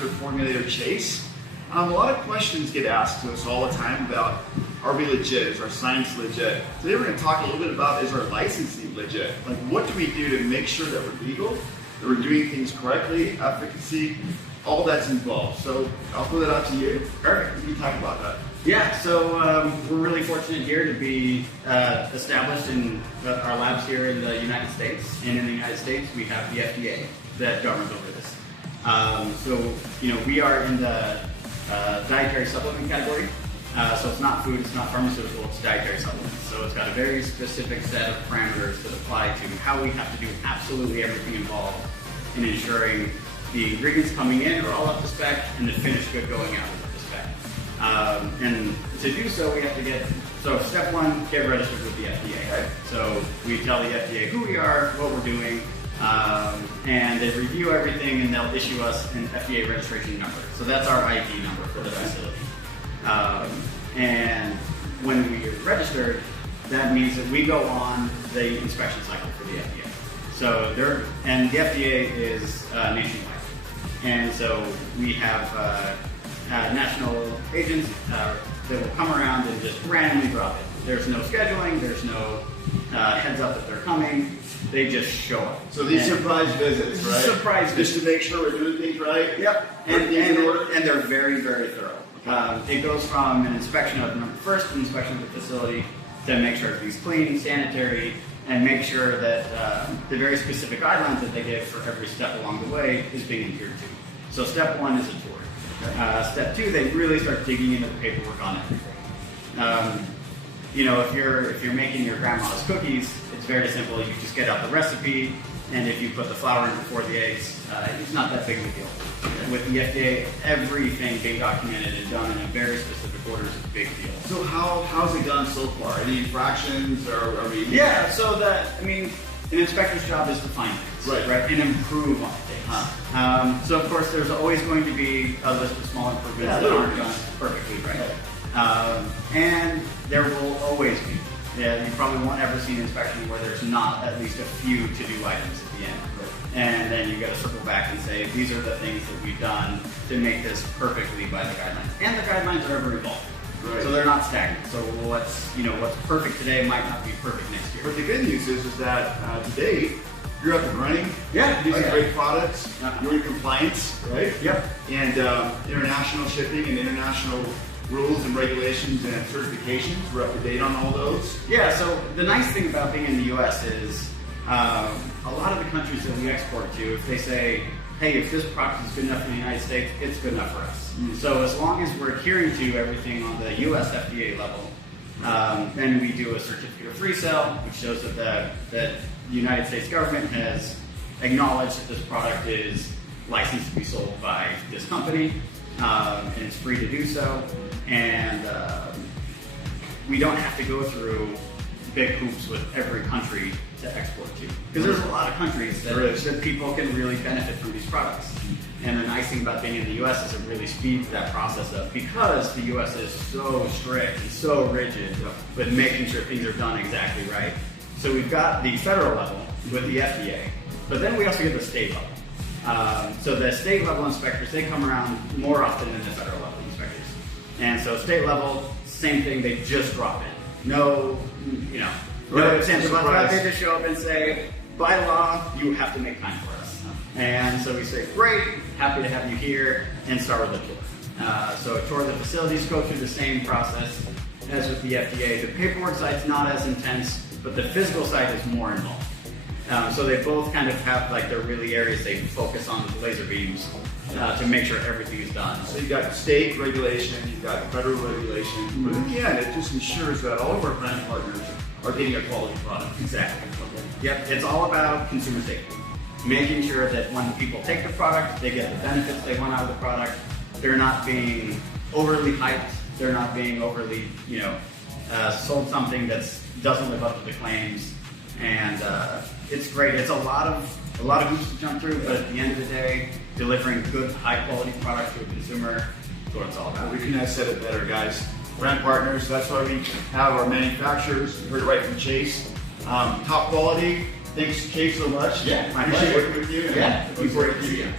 master formulator Chase. A lot of questions get asked to us all the time about, are we legit? Is our science legit? Today we're going to talk a little bit about, is our licensing legit? Like, what do we do to make sure that we're legal, that we're doing things correctly, efficacy, all that's involved. So I'll throw that out to you. Eric, you can talk about that. Yeah, so we're really fortunate here to be established in our labs here in the United States. And in the United States, we have the FDA that governs over this. So, you know, we are in the dietary supplement category. So it's not food, it's not pharmaceutical, it's dietary supplements. So it's got a very specific set of parameters that apply to how we have to do absolutely everything involved in ensuring the ingredients coming in are all up to spec and the finished good going out is up to spec. And to do so, we have to so step one, get registered with the FDA. Right? So we tell the FDA who we are, what we're doing, and they review everything and they'll issue us an FDA registration number. So that's our ID number for the facility. And when we are registered, that means that we go on the inspection cycle for the FDA. So and the FDA is nationwide. And so we have national agents that will come around and just randomly drop it. There's no scheduling, there's no heads up that they're coming. They just show up. So these surprise visits, right? Surprise visits. Just to make sure we're doing things right? Yep. And they're very, very thorough. It goes from an inspection of first inspection of the facility to make sure everything's clean, sanitary, and make sure that the very specific guidelines that they give for every step along the way is being adhered to. So step one is a tour. Step two, they really start digging into the paperwork on everything. You know, if you're making your grandma's cookies, it's very simple. You just get out the recipe, and if you put the flour in before the eggs, it's not that big of a deal. With the FDA, everything being documented and done in a very specific order is a big deal. So how's it gone so far? Any infractions or are we? Yeah, so an inspector's job is to find things, right? And improve on things. So of course, there's always going to be a list of small improvements that aren't done perfectly right. And there will always be. Yeah, you probably won't ever see an inspection where there's not at least a few to-do items at the end. And then you got to circle back and say, these are the things that we've done to make this perfectly by the guidelines. And the guidelines are ever evolving. Right. So they're not stagnant. So what's perfect today might not be perfect next year. But the good news is that today, you're up and running. Yeah. Using great products. You're in compliance, right? Yep. And international shipping and international rules and regulations and certifications, we're up to date on all those. Yeah, so the nice thing about being in the US is a lot of the countries that we export to, if they say, hey, if this product is good enough for the United States, it's good enough for us. So as long as we're adhering to everything on the US FDA level, then we do a certificate of free sale, which shows that the United States government has acknowledged that this product is licensed to be sold by this company, and it's free to do so. And we don't have to go through big hoops with every country to export to. Because there's a lot of countries that people can really benefit from these products. And the nice thing about being in the US is it really speeds that process up because the US is so strict and so rigid with making sure things are done exactly right. So we've got the federal level with the FDA, but then we also get the state level. So the state level inspectors, they come around more often than the federal level inspectors. And so state level, same thing, they just drop in. No sense about they just show up and say, by law, you have to make time for us. And so we say, great, happy to have you here, and start with a tour. So a tour of the facilities, go through the same process as with the FDA. The paperwork side's not as intense, but the physical side is more involved. So they both kind of have like their really areas they focus on with laser beams to make sure everything is done. So you've got state regulation, you've got federal regulation, but in the end, it just ensures that all of our brand partners are getting a quality product. Exactly. Yep, it's all about consumer safety. Making sure that when people take the product, they get the benefits they want out of the product. They're not being overly hyped. They're not being overly, sold something that doesn't live up to the claims. And it's great. It's a lot of hoops to jump through, but at the end of the day, delivering good, high-quality product to a consumer is what it's all about. We couldn't have said it better, guys. Brand partners, that's why we have our manufacturers. You heard it right from Chase. Top quality. Thanks, Chase, so much. Yeah, I appreciate working with you. Yeah, Looking forward to see you.